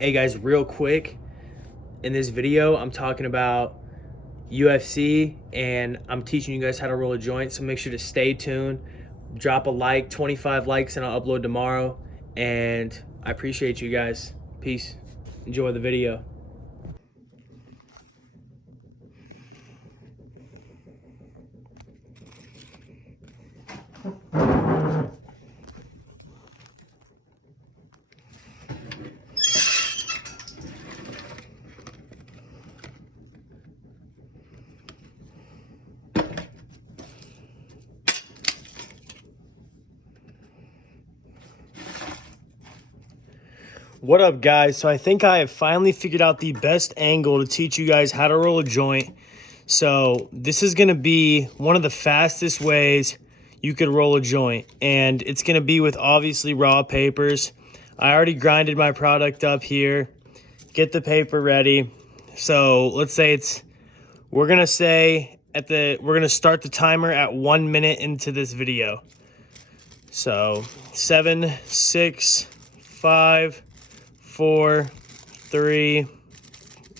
Hey guys, real quick, in this video, I'm talking about UFC and I'm teaching you guys how to roll a joint. So make sure to stay tuned. Drop a like, 25 likes, and I'll upload tomorrow. And I appreciate you guys. Peace. Enjoy the video. What up, guys? So I think I have finally figured out the best angle to teach you guys how to roll a joint. So this is going to be one of the fastest ways you could roll a joint, and it's going to be with obviously raw papers. I already grinded my product up here. Get the paper ready. So let's say we're going to start the timer at 1 minute into this video. So 7, 6, 5, 4, 3,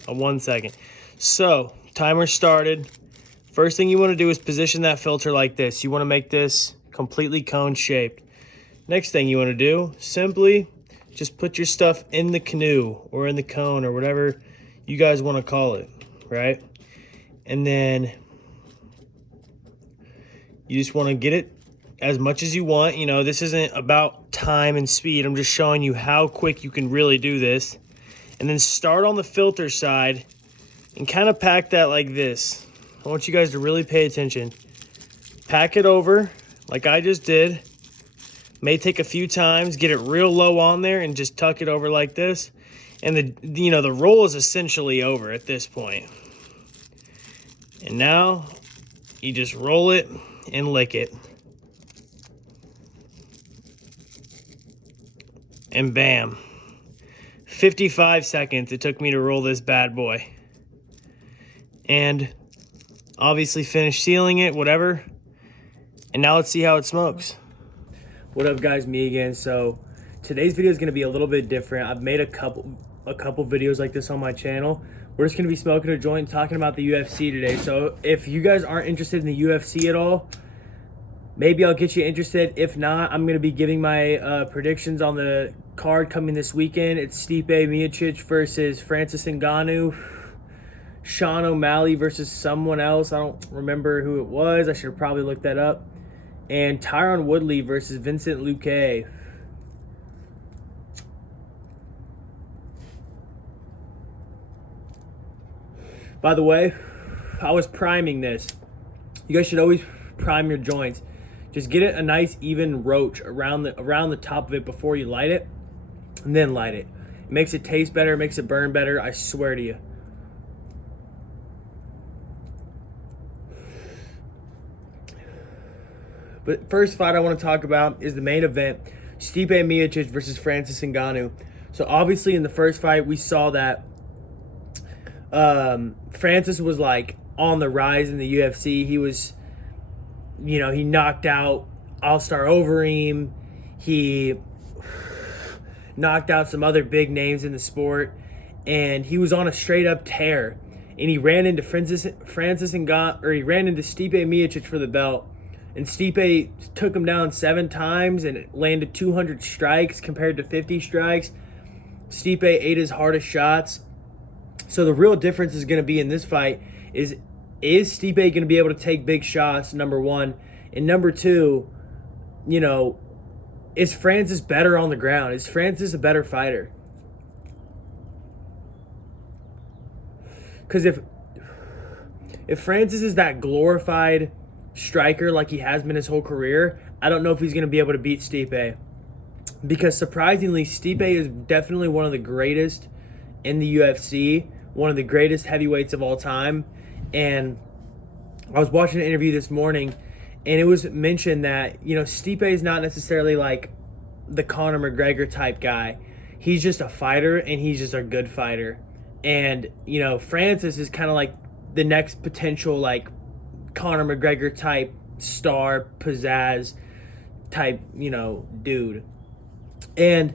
1 second. So timer started. First thing you want to do is position that filter like this. You want to make this completely cone shaped. Next thing you want to do, simply just put your stuff in the canoe or in the cone or whatever you guys want to call it, right? And then you just want to get it as much as you want. You know, this isn't about time and speed. I'm just showing you how quick you can really do this. And then start on the filter side and kind of pack that like this. I want you guys to really pay attention. Pack it over like I just did. May take a few times. Get it real low on there and just tuck it over like this. And the roll is essentially over at this point. And now you just roll it and lick it. And bam. 55 seconds it took me to roll this bad boy. And obviously finish sealing it, whatever. And now let's see how it smokes. What up, guys? Me again. So today's video is going to be a little bit different. I've made a couple videos like this on my channel. We're just going to be smoking a joint and talking about the UFC today. So if you guys aren't interested in the UFC at all, maybe I'll get you interested. If not, I'm going to be giving my predictions on the card coming this weekend. It's Stipe Miocic versus Francis Ngannou. Sean O'Malley versus someone else. I don't remember who it was. I should have probably looked that up. And Tyron Woodley versus Vincent Luque. By the way, I was priming this. You guys should always prime your joints. Just get it a nice even roach around the top of it before you light it, and then light it. It makes it taste better, it makes it burn better, I swear to you. But first fight I want to talk about is the main event, Stipe Miocic versus Francis Ngannou. So obviously in the first fight we saw that Francis was like on the rise in the UFC. He was, he knocked out All-Star Overeem. He knocked out some other big names in the sport, and he was on a straight up tear. And he ran into Stipe Miocic for the belt. And Stipe took him down 7 times and landed 200 strikes compared to 50 strikes. Stipe ate his hardest shots. So the real difference is going to be in this fight is Stipe going to be able to take big shots, number one? And number two, is Francis better on the ground? Is Francis a better fighter? Because if Francis is that glorified striker like he has been his whole career, I don't know if he's going to be able to beat Stipe. Because surprisingly, Stipe is definitely one of the greatest in the UFC, one of the greatest heavyweights of all time. And I was watching an interview this morning, and it was mentioned that, Stipe is not necessarily like the Conor McGregor type guy. He's just a fighter, and he's just a good fighter. And, Francis is kind of like the next potential, like, Conor McGregor type star, pizzazz type, dude. And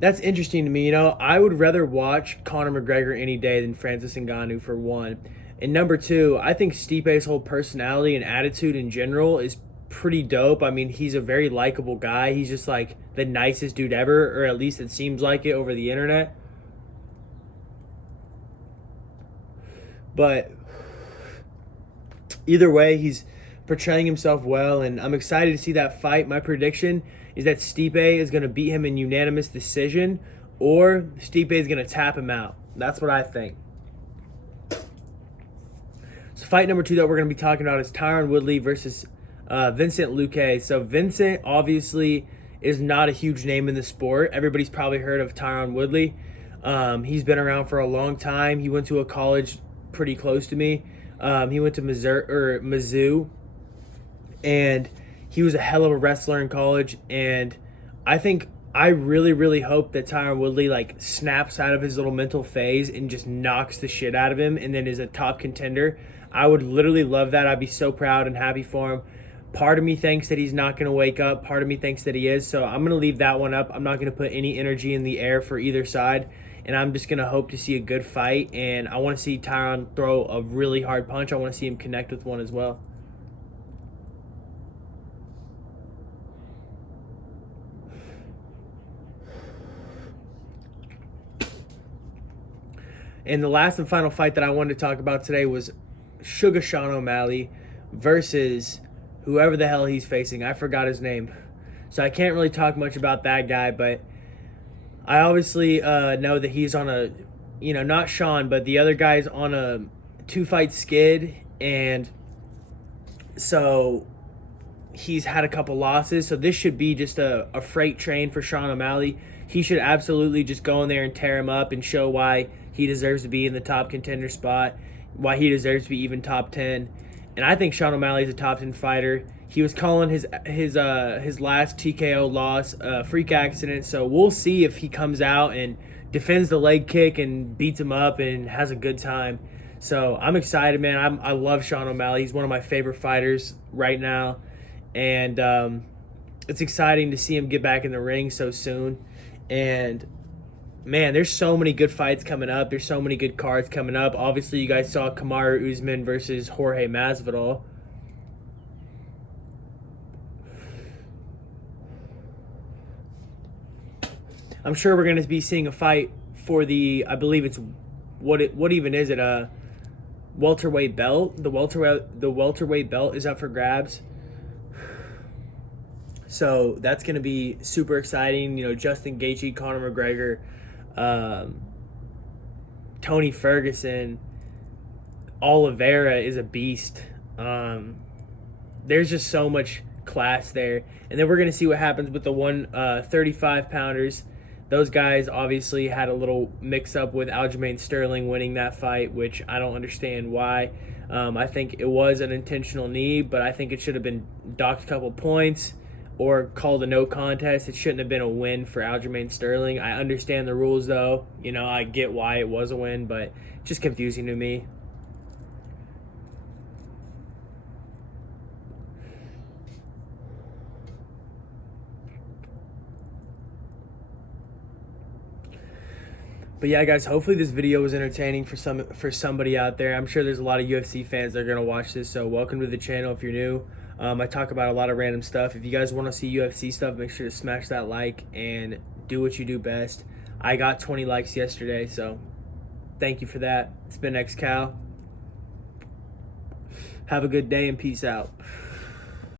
That's interesting to me. You know, I would rather watch Conor McGregor any day than Francis Ngannou, for one. And number two, I think Stipe's whole personality and attitude in general is pretty dope. I mean, he's a very likable guy. He's just like the nicest dude ever, or at least it seems like it over the internet. But either way, he's portraying himself well, and I'm excited to see that fight. My prediction is that Stipe is going to beat him in unanimous decision, or Stipe is going to tap him out. That's what I think. So fight number two that we're going to be talking about is Tyron Woodley versus Vincent Luque. So Vincent obviously is not a huge name in the sport. Everybody's probably heard of Tyron Woodley. He's been around for a long time. He went to a college pretty close to me. He went to Mizzou, and he was a hell of a wrestler in college. And I really, really hope that Tyron Woodley like snaps out of his little mental phase and just knocks the shit out of him, and then is a top contender. I would literally love that. I'd be so proud and happy for him. Part of me thinks that he's not going to wake up. Part of me thinks that he is. So I'm going to leave that one up. I'm not going to put any energy in the air for either side. And I'm just going to hope to see a good fight. And I want to see Tyron throw a really hard punch. I want to see him connect with one as well. And the last and final fight that I wanted to talk about today was Sugar Sean O'Malley versus whoever the hell he's facing. I forgot his name. So I can't really talk much about that guy, but I obviously know that he's on a, not Sean, but the other guy's on a 2-fight skid, and so he's had a couple losses. So this should be just a freight train for Sean O'Malley. He should absolutely just go in there and tear him up and show why he deserves to be in the top contender spot, why he deserves to be even top 10. And I think Sean O'Malley is a top 10 fighter. He was calling his last TKO loss a freak accident, so we'll see if he comes out and defends the leg kick and beats him up and has a good time. So I'm excited, man. I love Sean O'Malley. He's one of my favorite fighters right now, and it's exciting to see him get back in the ring so soon. And man, there's so many good fights coming up. There's so many good cards coming up. Obviously, you guys saw Kamaru Usman versus Jorge Masvidal. I'm sure we're going to be seeing a fight for the, I believe it's, what even is it, a welterweight belt? The welterweight belt is up for grabs. So that's going to be super exciting. Justin Gaethje, Conor McGregor, Tony Ferguson, Oliveira is a beast. There's just so much class there. And then we're going to see what happens with the 135-pounders. Those guys obviously had a little mix-up with Aljamain Sterling winning that fight, which I don't understand why. I think it was an intentional knee, but I think it should have been docked a couple points or called a no contest. It shouldn't have been a win for Aljamain Sterling. I understand the rules, though. I get why it was a win, but it's just confusing to me. But yeah, guys, hopefully this video was entertaining for somebody out there. I'm sure there's a lot of UFC fans that are going to watch this, so welcome to the channel if you're new. I talk about a lot of random stuff. If you guys want to see UFC stuff, make sure to smash that like and do what you do best. I got 20 likes yesterday, so thank you for that. It's been XCal. Have a good day and peace out.